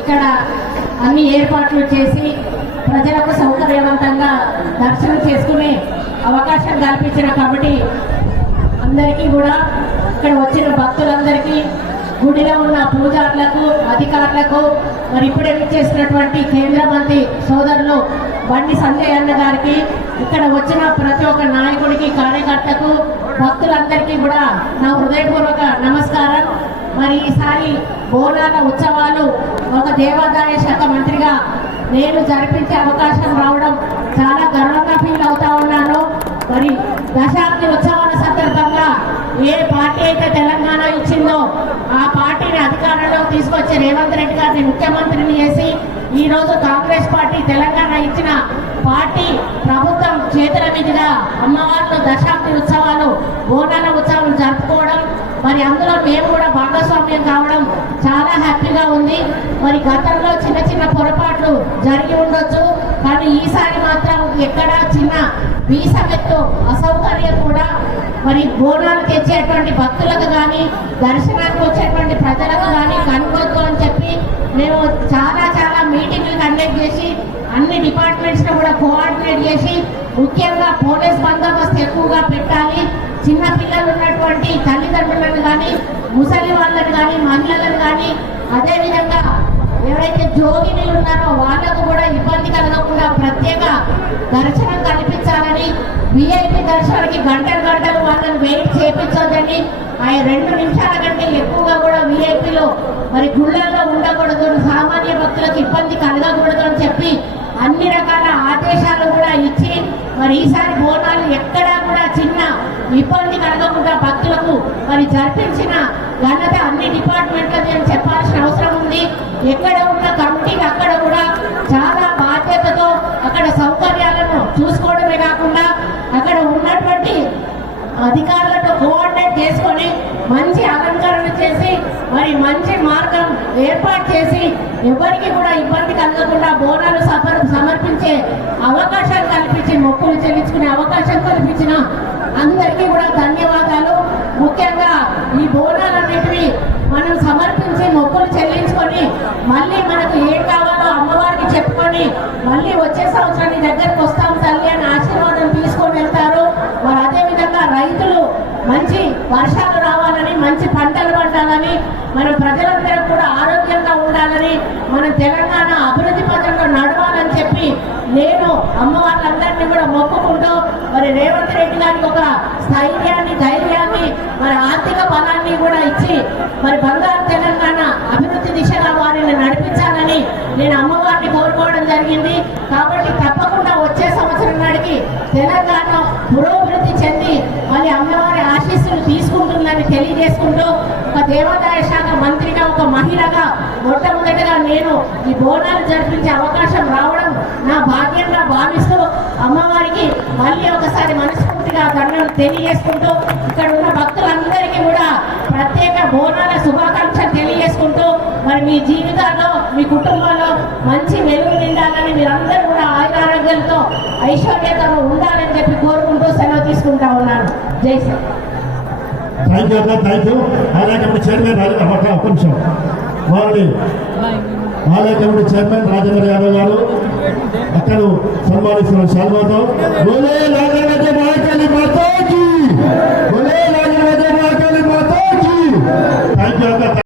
ఇక్కడ అన్ని ఏర్పాట్లు చేసి ప్రజలకు సౌకర్యవంతంగా దర్శనం చేసుకునే అవకాశం కల్పించిన కమిటీ అందరికీ కూడా, ఇక్కడ వచ్చిన భక్తులందరికీ, గుడిలో ఉన్న పూజారులకు, అధికారులకు, మరి ఇప్పుడే చేసినటువంటి కేంద్ర మంత్రి సోదరులు బండి సంజయ్ అన్న గారికి, ఇక్కడ వచ్చిన ప్రతి ఒక్క నాయకుడికి, కార్యకర్తకు, భక్తులందరికీ కూడా నా హృదయపూర్వక నమస్కారం. మరి ఈసారి బోనాల ఉత్సవాలు ఒక దేవాదాయ శాఖ మంత్రిగా నేను జరిపించే అవకాశం రావడం చాలా గర్వంగా ఫీల్ అవుతా ఉన్నాను. మరి దశాబ్ది ఉత్సవాల సందర్భంగా ఏ పార్టీ అయితే తెలంగాణ ఇచ్చిందో ఆ పార్టీని అధికారంలో తీసుకొచ్చి రేవంత్ రెడ్డి గారిని ముఖ్యమంత్రిని చేసి ఈరోజు కాంగ్రెస్ పార్టీ తెలంగాణ ఇచ్చిన పార్టీ ప్రభుత్వం చేతుల మీదుగా అమ్మవార్లు దశాబ్ది ఉత్సవాలు, బోనాల ఉత్సవాలు జరుపుకోవడం, మరి అందులో మేము కూడా భాగస్వామ్యం కావడం చాలా హ్యాపీగా ఉంది. మరి గతంలో చిన్న చిన్న పొరపాట్లు జరిగి ఉండొచ్చు, కానీ ఈసారి మాత్రం ఎక్కడా చిన్న వీసమెత్తు అసౌకర్యం కూడా మరి బోనాలు తెచ్చేటువంటి భక్తులకు కానీ, దర్శనానికి వచ్చేటువంటి ప్రజలకు కానీ కనుగొద్దు అని చెప్పి మేము చాలా మీటింగ్లు కండక్ట్ చేసి అన్ని డిపార్ట్మెంట్స్ని కూడా కోఆర్డినేట్ చేసి, ముఖ్యంగా పోలీస్ బందోబస్తు ఎక్కువగా పెట్టాలి. చిన్న పిల్లలు ఉన్నటువంటి తల్లిదండ్రులను కానీ, ముసలి వాళ్ళని కానీ, మహిళలను కానీ, అదేవిధంగా ఎవరైతే జోగినీలు ఉన్నారో వాళ్ళకు కూడా ఇబ్బంది కలగకుండా ప్రత్యేక దర్శనం కల్పించాలని, విఐపి దర్శనానికి గంటలు వాళ్ళని వెయిట్ చేయించొద్దని, ఆ 2 నిమిషాల కంటే ఎక్కువగా కూడా విఐపిలో మరి గుళ్ళల్లో ఉండకూడదు, సామాన్య భక్తులకు ఇబ్బంది కలగకూడదు అని చెప్పి అన్ని రకాల ఆదేశాలు కూడా ఇచ్చి, మరి ఈసారి బోనాలు ఎక్కడా కూడా చిన్న ఇబ్బంది కలగకుండా భక్తులకు మరి జరిపించిన ఘనత అన్ని డిపార్ట్మెంట్లది అని చెప్పాల్సిన అవసరం ఉంది. ఎక్కడ ఉన్న కమిటీలు అక్కడ కూడా చాలా బాధ్యతతో అక్కడ సౌకర్యాలను చూసుకోవడమే కాకుండా అక్కడ ఉన్నటువంటి అధికారులతో కోఆర్డినేట్ చేసుకొని మంచి అలంకరణ చేసి మరి మంచి మార్గం ఏర్పాటు చేసి ఎవరికి కూడా ఇబ్బంది కలగకుండా బోనాలు సమర్పించే అవకాశం కల్పించి, మొక్కులు చెల్లించుకునే అవకాశం కల్పించిన అందరికీ కూడా ధన్యవాదాలు. ముఖ్యంగా ఈ బోనాలన్నిటివి మనం సమర్పించి మొక్కులు చెల్లించుకొని మళ్ళీ మనకు ఏం కావాలో అమ్మవారికి చెప్పుకొని మళ్ళీ వచ్చే సంవత్సరాన్ని దగ్గరకు వస్తాం తల్లి అని ఆశీర్వాదం తీసుకొని వెళ్తారు. మరి అదేవిధంగా రైతులు మంచి వర్షాలు రావాలని, మంచి పంటలు పండాలని, మన ప్రజలందరూ కూడా ఆరోగ్యంగా ఉండాలని, మన తెలంగాణ అభివృద్ధి పథంలో నడవాలని చెప్పి నేను అమ్మవార్లందరినీ కూడా మొక్కుకుంటూ మరి రేవంత్ రెడ్డి గారికి ఒక స్థైర్యాన్ని, ధైర్యాన్ని, మరి ఆర్థిక బలాన్ని కూడా ఇచ్చి మరి బంగారు తెలంగాణ అభివృద్ధి దిశగా వారిని నడిపించాలని నేను అమ్మవారిని కోరుకోవడం జరిగింది. కాబట్టి తప్పకుండా వచ్చే సంవత్సరం నాటికి తెలంగాణ పురోభివృద్ధి చెంది మళ్ళీ అమ్మవారి ఆశీస్సులు తీసుకుంటుందని తెలియజేసుకుంటూ, ఒక దేవాదాయ శాఖ మంత్రిగా, ఒక మహిళగా మొట్టమొదటిగా నేను ఈ బోనాలు జరిపించే అవకాశం రావడం నా భాగ్యంగా భావిస్తూ అమ్మవారికి మళ్ళీ ఒకసారి మనస్ఫూర్తిగా దండం తెలియజేసుకుంటూ, ఇక్కడ ఉన్న భక్తులందరికీ కూడా ప్రత్యేక బోనాల శుభాకాంక్షలు తెలియజేసుకుంటూ, మరి మీ జీవితాల్లో, మీ కుటుంబాల్లో మంచి వెలుగు నిండాలని, మీరందరూ కూడా ఆయురారోగ్యాలతో ఐశ్వర్యతో ఉండాలని చెప్పి కోరుకుంటూ సెలవు తీసుకుంటా ఉన్నాను. జై శ్రీ. థ్యాంక్ యూ అన్న, థ్యాంక్ యూ. ఆలయ కమిటీ చైర్మన్ ఒక్క నిమిషం వారిని ఆలయ కమిటీ చైర్మన్ రాజేంద్ర యాదవ్ గారు అక్కను సన్మానిస్తున్న శాల్వాతో థ్యాంక్ యూ అన్న.